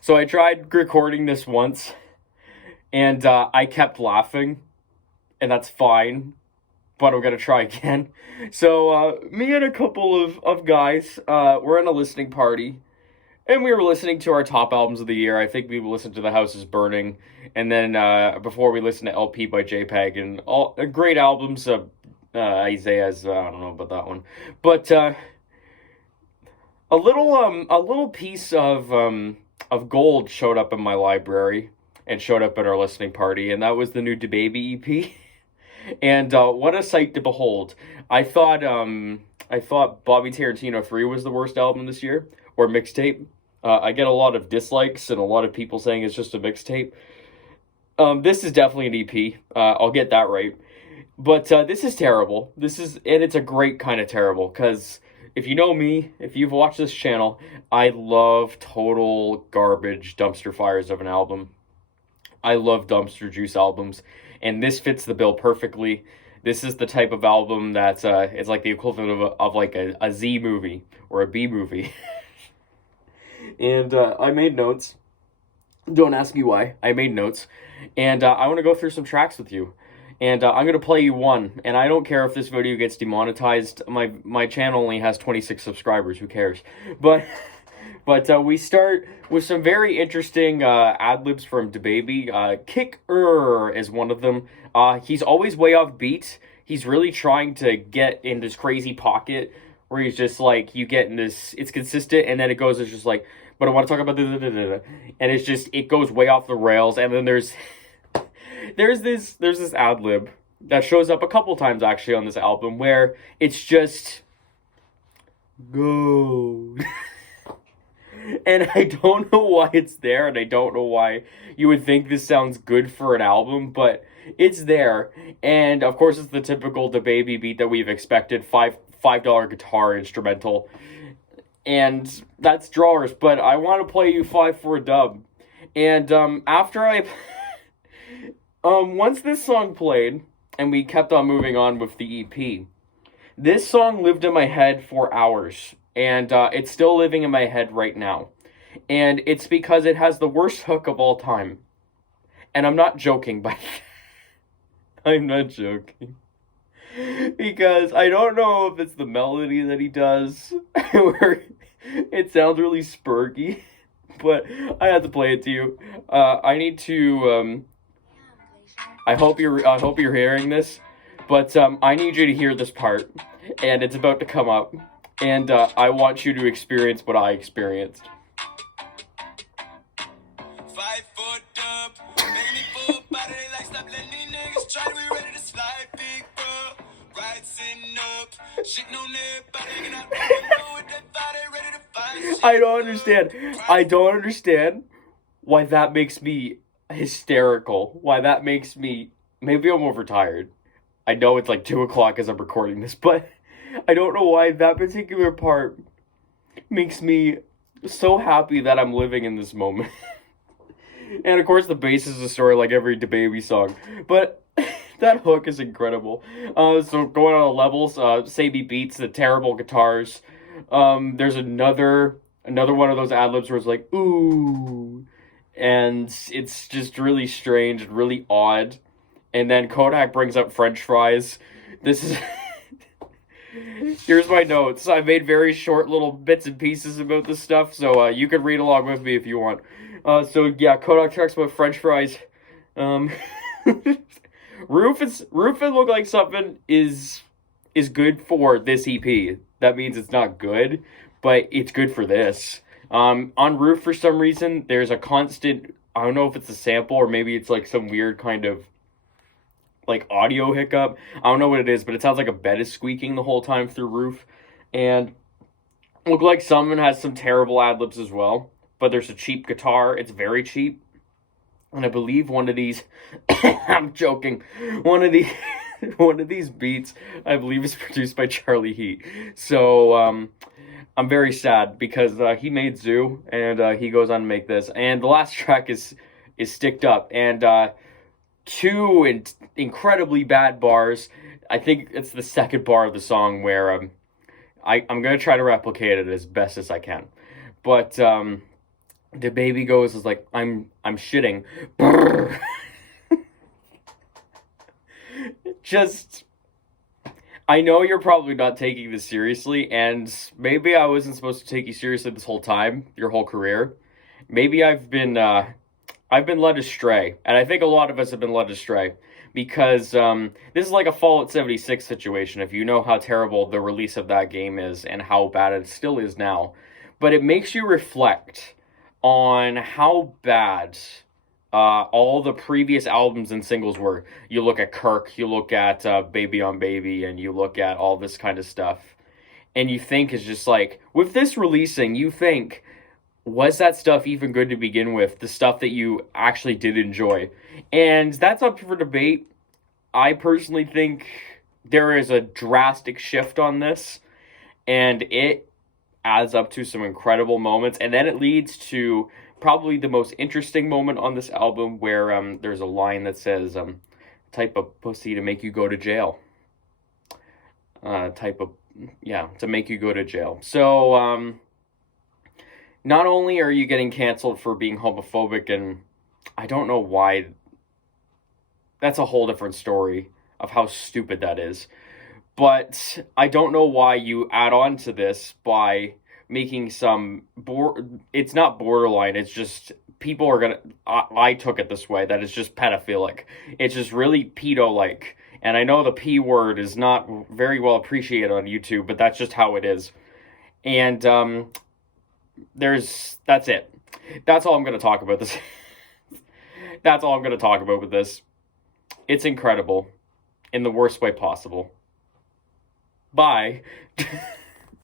So I tried recording this once, and I kept laughing, and that's fine, but I'm gonna try again. So, me and a couple of guys, were in a listening party, and we were listening to our top albums of the year. I think we listened to The House is Burning, and then before we listened to LP by JPEG, and all great albums. Isaiah's, I don't know about that one, but a little piece of gold showed up in my library and showed up at our listening party, and that was the new dababy EP. And what a sight to behold! I thought Bobby Tarantino 3 was the worst album this year, or mixtape. I get a lot of dislikes and a lot of people saying it's just a mixtape. This is definitely an EP. I'll get that right. But this is terrible. And it's a great kind of terrible, because if you know me, if you've watched this channel, I love total garbage dumpster fires of an album. I love dumpster juice albums, and this fits the bill perfectly. This is the type of album that's it's like the equivalent of like a Z movie or a B movie. And I made notes. Don't ask me why. I made notes, and I want to go through some tracks with you. And I'm gonna play you one. And I don't care if this video gets demonetized. My channel only has 26 subscribers. Who cares? But we start with some very interesting ad libs from dababy. Kick is one of them. He's always way off beat. He's really trying to get in this crazy pocket where he's just like, you get in this, it's consistent, and then it goes, it's just like, but I want to talk about the, and it's just, it goes way off the rails. And then there's this ad lib that shows up a couple times actually on this album where it's just go. And I don't know why it's there, and I don't know why you would think this sounds good for an album, but it's there. And of course, it's the typical dababy beat that we've expected, $5 guitar instrumental, and that's drawers. But I want to play you 5 for a dub. And after I once this song played, and we kept on moving on with the EP, this song lived in my head for hours. And it's still living in my head right now. And it's because it has the worst hook of all time. And I'm not joking, but I'm not joking. Because I don't know if it's the melody that he does, where it sounds really spurgy. But I had to play it to you. I need to, I hope you're hearing this. But I need you to hear this part. And it's about to come up. And I want you to experience what I experienced. 5 foot up, make me full body like stop letting these niggas try to be ready to slide big bro. Right sitting up, shit no nip, body not know with that body ready to fight. I don't understand why that makes me hysterical. Why that makes me, maybe I'm overtired. I know it's like 2 o'clock as I'm recording this, but I don't know why that particular part makes me so happy that I'm living in this moment. And of course the bass is the story like every dababy song. But that hook is incredible. So going on the levels, Sabi beats, the terrible guitars. There's another one of those ad-libs where it's like, ooh. And it's just really strange, really odd. And then Kodak brings up French fries. This is... Here's my notes. I made very short little bits and pieces about this stuff, so you can read along with me if you want. So yeah, Kodak talks about French fries. Rufus look like something is good for this EP. That means it's not good, but it's good for this. On Roof, for some reason, there's a constant, I don't know if it's a sample or maybe it's like some weird kind of like audio hiccup. I don't know what it is, but it sounds like a bed is squeaking the whole time through Roof. And look like someone has some terrible ad-libs as well. But there's a cheap guitar. It's very cheap. And I believe one of these I'm joking. One of these beats I believe is produced by Charlie Heat. So I'm very sad because he made Zoo and he goes on to make this. And the last track is Sticked Up, and two incredibly bad bars. I think it's the second bar of the song where I'm going to try to replicate it as best as I can. But dababy goes is like, I'm shitting. Brrr. Just, I know you're probably not taking this seriously, and maybe I wasn't supposed to take you seriously this whole time, your whole career. Maybe I've been led astray, and I think a lot of us have been led astray because this is like a Fallout 76 situation. If you know how terrible the release of that game is and how bad it still is now, but it makes you reflect on how bad all the previous albums and singles were. You look at Kirk, you look at Baby on Baby, and you look at all this kind of stuff, and you think it's just like with this releasing, you think, was that stuff even good to begin with? The stuff that you actually did enjoy. And that's up for debate. I personally think there is a drastic shift on this, and it adds up to some incredible moments. And then it leads to probably the most interesting moment on this album where there's a line that says, type of pussy to make you go to jail. Type of, yeah, to make you go to jail. So, not only are you getting canceled for being homophobic, and I don't know why, that's a whole different story of how stupid that is, but I don't know why you add on to this by making some it's not borderline, it's just people are gonna I took it this way, that it's just pedophilic. It's just really pedo like. And I know the P word is not very well appreciated on YouTube, but that's just how it is. And that's it. That's all I'm going to talk about this. That's all I'm going to talk about with this. It's incredible in the worst way possible. Bye.